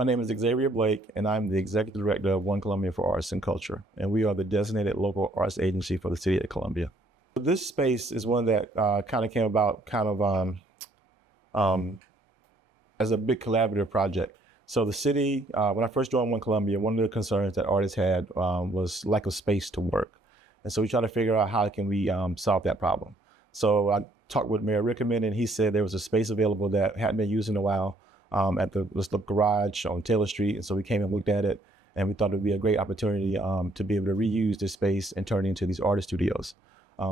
My name is Xavier Blake, and I'm the Executive Director of One Columbia for Arts and Culture, and we are the designated local arts agency for the city of Columbia. This space is one that kind of came about as a big collaborative project. So the city, when I first joined One Columbia, one of the concerns that artists had was lack of space to work. And so we tried to figure out how can we solve that problem. So I talked with Mayor Rickenmann, and he said there was a space available that hadn't been used in a while at the garage on Taylor Street. And so we came and looked at it, and we thought it would be a great opportunity to be able to reuse this space and turn it into these artist studios.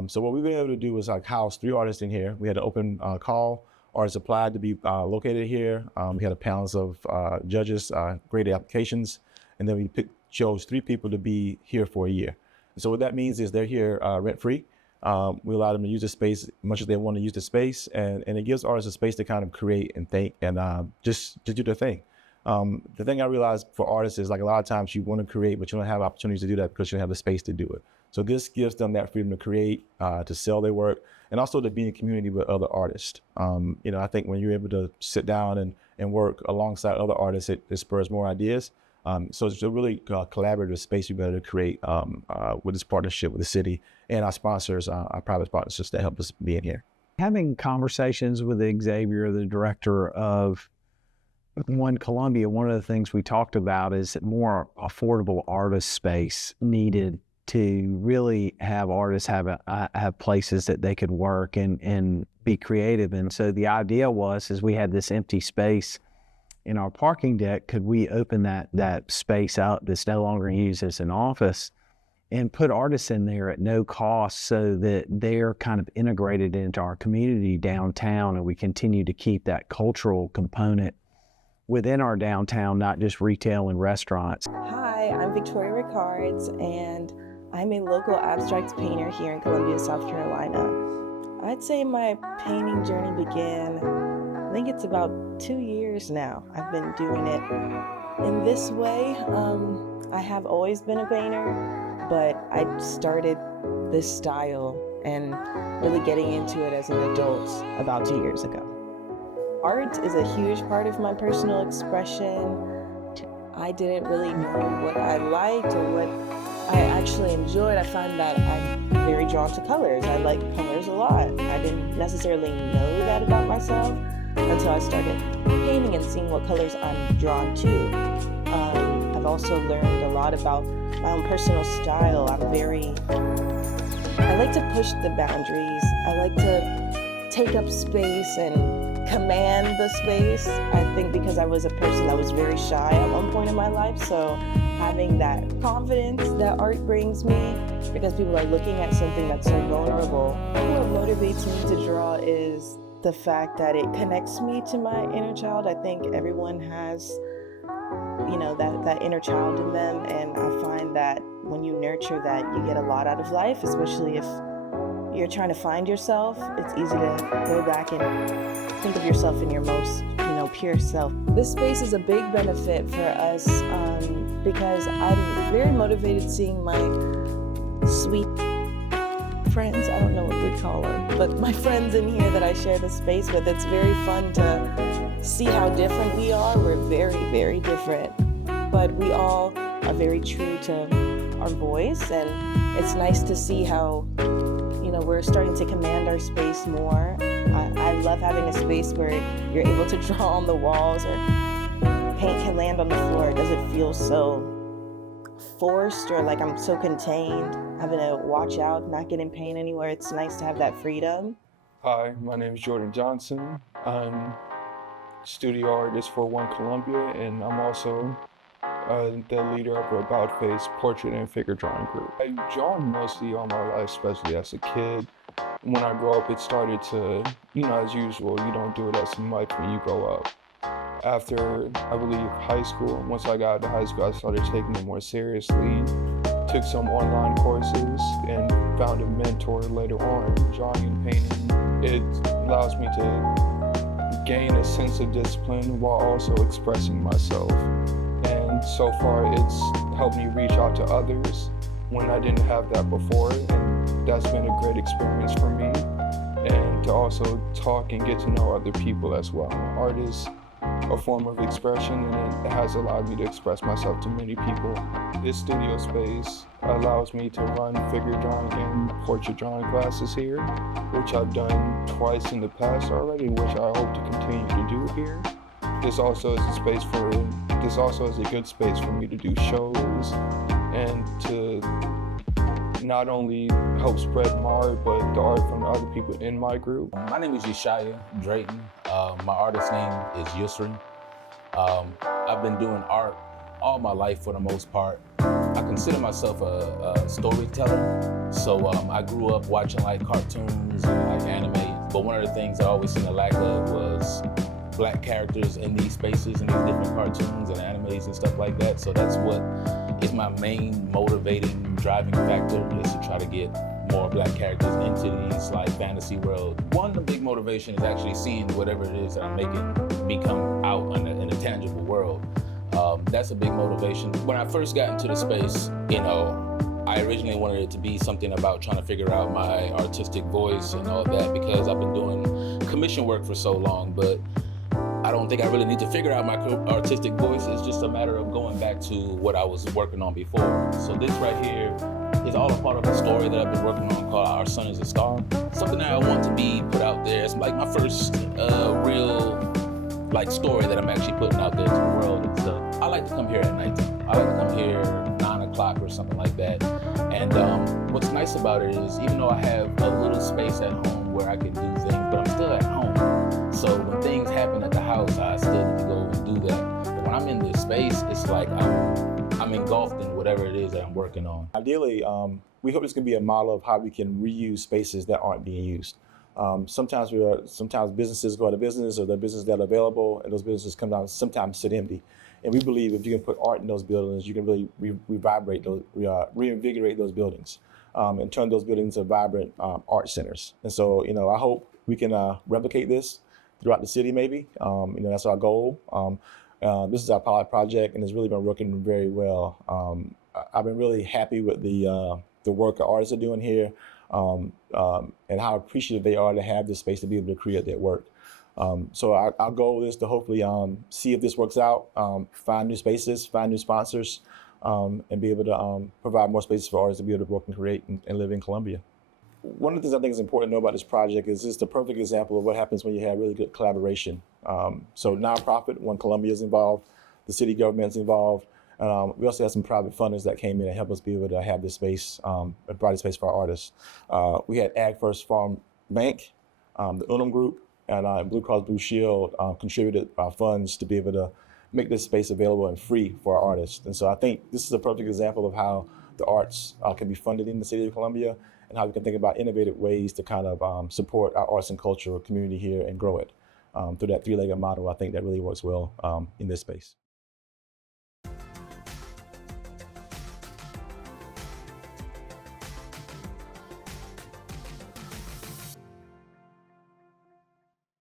So what we've been able to do was house 3 artists in here. We had an open call. Artists applied to be located here. We had a panel of judges, graded applications, and then we chose 3 people to be here for a year. So what that means is they're here rent-free. We allow them to use the space as much as they want to use the space, and it gives artists a space to kind of create and think and just do their thing. The thing I realized for artists is like a lot of times you want to create, but you don't have opportunities to do that because you don't have the space to do it. So this gives them that freedom to create, to sell their work, and also to be in community with other artists. I think when you're able to sit down and work alongside other artists, it spurs more ideas. So it's a really collaborative space we're able to create with this partnership with the city and our sponsors, our private sponsors that help us be in here. Having conversations with Xavier, the director of One Columbia, one of the things we talked about is that more affordable artist space needed to really have artists have places that they could work and be creative. And so the idea was, as we had this empty space in our parking deck, could we open that space out that's no longer used as an office and put artists in there at no cost so that they're kind of integrated into our community downtown, and we continue to keep that cultural component within our downtown, not just retail and restaurants. Hi, I'm Victoria Rickards, and I'm a local abstract painter here in Columbia, South Carolina. I'd say my painting journey began, I think it's about 2 years now. I've been doing it in this way. I have always been a painter, but I started this style and really getting into it as an adult about 2 years ago. Art is a huge part of my personal expression. I didn't really know what I liked or what I actually enjoyed. I find that I'm very drawn to colors. I like colors a lot. I didn't necessarily know that about myself until I started painting and seeing what colors I'm drawn to. I've also learned a lot about my own personal style. I like to push the boundaries. I like to take up space and command the space. I think because I was a person that was very shy at one point in my life, so having that confidence that art brings me, because people are looking at something that's so vulnerable. What motivates me to draw is the fact that it connects me to my inner child. I think everyone has, that inner child in them, and I find that when you nurture that, you get a lot out of life, especially if you're trying to find yourself. It's easy to go back and think of yourself in your most, pure self. This space is a big benefit for us because I'm very motivated seeing my sweet friends, I don't know what we call them, but my friends in here that I share the space with. It's very fun to see how different we are. We're very, very different, but we all are very true to our voice, and it's nice to see how we're starting to command our space more. I love having a space where you're able to draw on the walls or paint can land on the floor. It doesn't feel so forced or like I'm so contained, having to watch out, not getting paint anywhere. It's nice to have that freedom. Hi, my name is Jordan Johnson. I'm studio artist for One Columbia, and I'm also the leader of the About Face portrait and figure drawing group. I've drawn mostly all my life, especially as a kid. When I grew up, it started to, as usual, you don't do it as much when you grow up. After, I believe, high school, once I got to high school, I started taking it more seriously, took some online courses, and found a mentor later on. Drawing and painting, it allows me to gain a sense of discipline while also expressing myself. And so far, it's helped me reach out to others when I didn't have that before, and that's been a great experience for me. And to also talk and get to know other people as well. Art is a form of expression, and it has allowed me to express myself to many people. This studio space allows me to run figure drawing and portrait drawing classes here, which I've done twice in the past already, which I hope to continue to do here. This also is a good space for me to do shows and to not only help spread my art, but the art from the other people in my group. My name is Yeshaya Drayton. My artist name is Yusri. I've been doing art all my life for the most part. I consider myself a storyteller. So I grew up watching like cartoons and like anime, but one of the things I always seen a lack of was Black characters in these spaces, in these different cartoons and animes and stuff like that. So that's what is my main motivating driving factor, is to try to get more Black characters into these like fantasy world. One, the big motivation is actually seeing whatever it is that I'm making become out in a tangible world. That's a big motivation. When I first got into the space, I originally wanted it to be something about trying to figure out my artistic voice and all that, because I've been doing commission work for so long, but I don't think I really need to figure out my artistic voice. It's just a matter of going back to what I was working on before. So this right here is all a part of a story that I've been working on called Our Sun is a Star. Something that I want to be put out there. It's like my first real like story that I'm actually putting out there to the world and stuff. I like to come here at night. I like to come here 9 o'clock or something like that. And what's nice about it is, even though I have a little space at home where I can do things, but I'm still at home. So when things happen at the house, I still need to go and do that. But when I'm in this space, it's like I'm engulfed in whatever it is that I'm working on. Ideally, we hope this can be a model of how we can reuse spaces that aren't being used. Sometimes businesses go out of business, or there are businesses that are available, and those businesses come down, sometimes sit empty. And we believe if you can put art in those buildings, you can really reinvigorate those buildings, and turn those buildings into vibrant art centers. And so, I hope we can replicate this throughout the city, maybe. That's our goal. This is our pilot project, and it's really been working very well. I've been really happy with the work our artists are doing here, and how appreciative they are to have this space to be able to create their work. So our goal is to hopefully see if this works out, find new spaces, find new sponsors, and be able to provide more spaces for artists to be able to work and create and live in Columbia. One of the things I think is important to know about this project is it's the perfect example of what happens when you have really good collaboration. So nonprofit, when Columbia is involved, the city government's involved. We also have some private funders that came in and helped us be able to have this space, a brighter space for our artists. We had Ag First Farm Bank, the Unum Group, and Blue Cross Blue Shield contributed funds to be able to make this space available and free for our artists. And so I think this is a perfect example of how the arts can be funded in the city of Columbia, and how we can think about innovative ways to kind of support our arts and culture community here and grow it through that three-legged model. I think that really works well in this space.